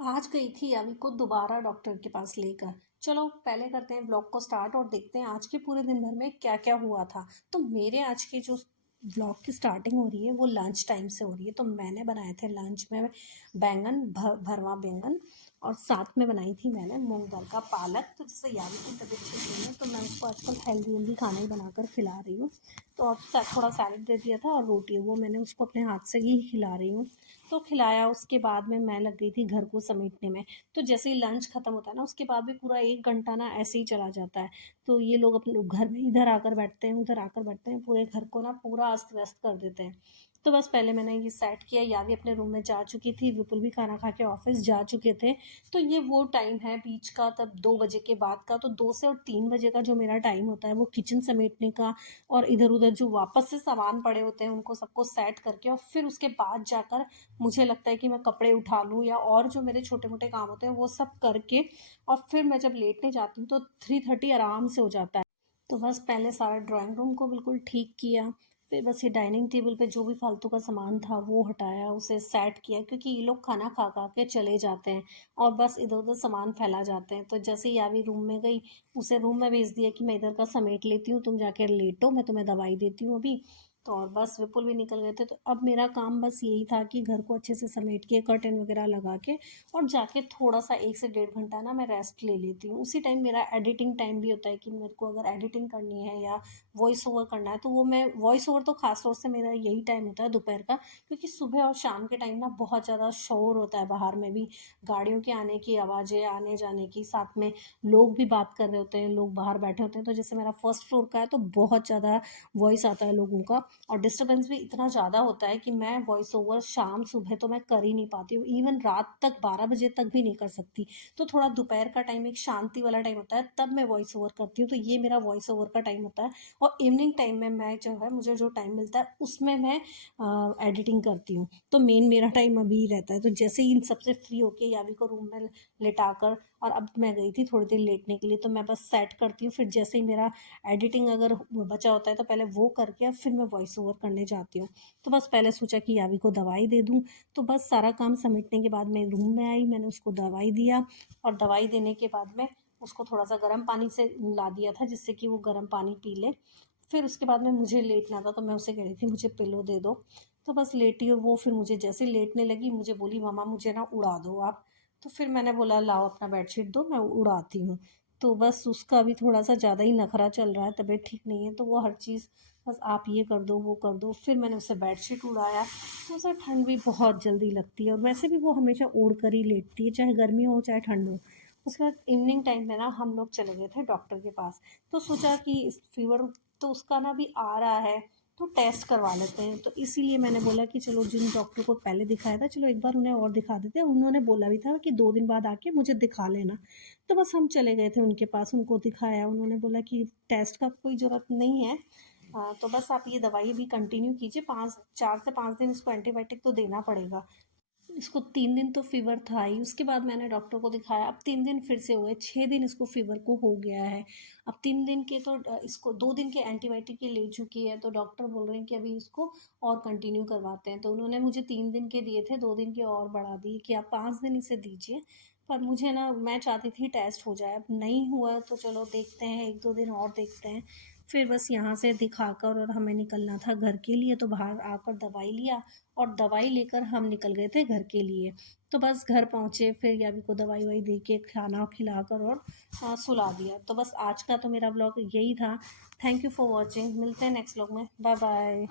आज गई थी अभी को दोबारा डॉक्टर के पास लेकर। चलो पहले करते हैं ब्लॉग को स्टार्ट और देखते हैं आज के पूरे दिन भर में क्या क्या हुआ था। तो मेरे आज की जो ब्लॉग की स्टार्टिंग हो रही है वो लंच टाइम से हो रही है। तो मैंने बनाए थे लंच में बैंगन भरवा बैंगन, और साथ में बनाई थी मैंने मूंग दाल का पालक। तो जैसे यानी की तबीयत ठीक नहीं है तो मैं उसको आजकल हेल्दी खाना ही बनाकर खिला रही हूँ। तो और थोड़ा सैलेड दे दिया था और रोटी वो मैंने उसको अपने हाथ से ही खिला रही हूँ। तो खिलाया, उसके बाद में मैं लग गई थी घर को समेटने में। तो जैसे ही लंच खत्म होता है ना उसके बाद भी पूरा 1 घंटा ना ऐसे ही चला जाता है। तो ये लोग अपने घर में इधर आकर बैठते हैं उधर आकर बैठते हैं, पूरे घर को ना पूरा अस्त व्यस्त कर देते हैं। तो बस पहले मैंने ये सेट किया, या भी अपने रूम में जा चुकी थी, विपुल भी खाना खा के ऑफिस जा चुके थे। तो ये वो टाइम है बीच का, तब 2 बजे के बाद का। तो 2 से और 3 बजे का जो मेरा टाइम होता है वो किचन समेटने का, और इधर उधर जो वापस से सामान पड़े होते हैं उनको सबको सेट करके, और फिर उसके बाद जाकर मुझे लगता है कि मैं कपड़े उठा लूँ या और जो मेरे छोटे मोटे काम होते हैं वो सब करके, और फिर मैं जब लेटने जाती हूँ तो 3:30 आराम से हो जाता है। तो बस पहले सारा ड्राइंग रूम को बिल्कुल ठीक किया, फिर बस ये डाइनिंग टेबल पे जो भी फालतू का सामान था वो हटाया, उसे सेट किया, क्योंकि ये लोग खाना खा खा के चले जाते हैं और बस इधर उधर सामान फैला जाते हैं। तो जैसे ही यावी रूम में गई, उसे रूम में भेज दिया कि मैं इधर का समेट लेती हूँ, तुम जाके लेटो, मैं तुम्हें दवाई देती हूँ अभी। तो और बस विपुल भी निकल गए थे। तो अब मेरा काम बस यही था कि घर को अच्छे से समेट के कर्टन वगैरह लगा के और जाके थोड़ा सा 1 से 1.5 घंटा ना मैं रेस्ट ले लेती हूँ। उसी टाइम मेरा एडिटिंग टाइम भी होता है कि मेरे को अगर एडिटिंग करनी है या वॉइस ओवर करना है, तो वो मैं वॉइस ओवर तो खास तौर से मेरा यही टाइम होता है दोपहर का, क्योंकि सुबह और शाम के टाइम ना बहुत ज़्यादा शोर होता है बाहर में भी, गाड़ियों के आने की आवाज़ें, आने जाने की, साथ में लोग भी बात कर रहे होते हैं, लोग बाहर बैठे होते हैं। तो जैसे मेरा फर्स्ट फ्लोर का है तो बहुत ज़्यादा वॉइस आता है लोगों का, और डिस्टर्बेंस भी इतना ज़्यादा होता है कि मैं वॉइस ओवर शाम सुबह तो मैं कर ही नहीं पाती हूँ, इवन रात तक 12 बजे तक भी नहीं कर सकती। तो थोड़ा दोपहर का टाइम एक शांति वाला टाइम होता है, तब मैं वॉइस ओवर करती हूँ। तो ये मेरा वॉइस ओवर का टाइम होता है। और इवनिंग टाइम में मैं जो है, मुझे जो टाइम मिलता है उसमें मैं एडिटिंग करती हूँ। तो मेन मेरा टाइम अभी रहता है। तो जैसे ही इन सबसे फ्री होके यावी को रूम में लिटाकर, और अब मैं गई थी थोड़ी देर लेटने के लिए, तो मैं बस सेट करती हूँ। फिर जैसे ही मेरा एडिटिंग अगर बचा होता है तो पहले वो करके फिर मैं वॉइस ओवर करने जाती हूँ। तो बस पहले सोचा कि यावी को दवाई दे दूँ। तो बस सारा काम समेटने के बाद मैं रूम में आई, मैंने उसको दवाई दिया, और दवाई देने के बाद में उसको थोड़ा सा गर्म पानी से ला दिया था जिससे कि वो गर्म पानी पी ले। फिर उसके बाद में मुझे लेटना था तो मैं उसे कह रही थी मुझे पिलो दे दो। तो बस लेटी, और वो फिर मुझे जैसे लेटने लगी मुझे बोली मामा मुझे ना उड़ा दो आप। तो फिर मैंने बोला लाओ अपना बेडशीट दो मैं उड़ाती हूँ। तो बस उसका भी थोड़ा सा ज़्यादा ही नखरा चल रहा है, तबीयत ठीक नहीं है, तो वो हर चीज़ बस आप ये कर दो वो कर दो। फिर मैंने उसे बेडशीट उड़ाया, तो उसे ठंड भी बहुत जल्दी लगती है, और वैसे भी वो हमेशा ओढ़ कर ही लेटती है, चाहे गर्मी हो चाहे ठंड हो। उसके बाद इवनिंग टाइम में ना हम लोग चले गए थे डॉक्टर के पास। तो सोचा कि फीवर तो उसका ना भी आ रहा है, तो टेस्ट करवा लेते हैं। तो इसीलिए मैंने बोला कि चलो जिन डॉक्टर को पहले दिखाया था चलो एक बार उन्हें और दिखा देते हैं। उन्होंने बोला भी था कि 2 दिन बाद आके मुझे दिखा लेना। तो बस हम चले गए थे उनके पास, उनको दिखाया, उन्होंने बोला कि टेस्ट का कोई ज़रूरत नहीं है। तो बस आप ये दवाई भी कंटिन्यू कीजिए, 4 से 5 दिन इसको एंटीबायोटिक तो देना पड़ेगा। इसको 3 दिन तो फीवर था ही, उसके बाद मैंने डॉक्टर को दिखाया, अब 3 दिन फिर से हुए, 6 दिन इसको फीवर को हो गया है। अब 3 दिन के तो इसको 2 दिन के एंटीबायोटिक के ले चुकी है, तो डॉक्टर बोल रहे हैं कि अभी इसको और कंटिन्यू करवाते हैं। तो उन्होंने मुझे 3 दिन के दिए थे, 2 दिन के और बढ़ा दिए कि आप 5 दिन इसे दीजिए। पर मुझे ना मैं चाहती थी टेस्ट हो जाए, अब नहीं हुआ तो चलो देखते हैं 1-2 दिन और देखते हैं। फिर बस यहाँ से दिखाकर और हमें निकलना था घर के लिए, तो बाहर आकर दवाई लिया, और दवाई लेकर हम निकल गए थे घर के लिए। तो बस घर पहुँचे, फिर यावी को दवाई वाई दे के खाना खिलाकर और सुला दिया। तो बस आज का तो मेरा ब्लॉग यही था। थैंक यू फॉर वॉचिंग, मिलते हैं नेक्स्ट ब्लॉग में, बाय बाय।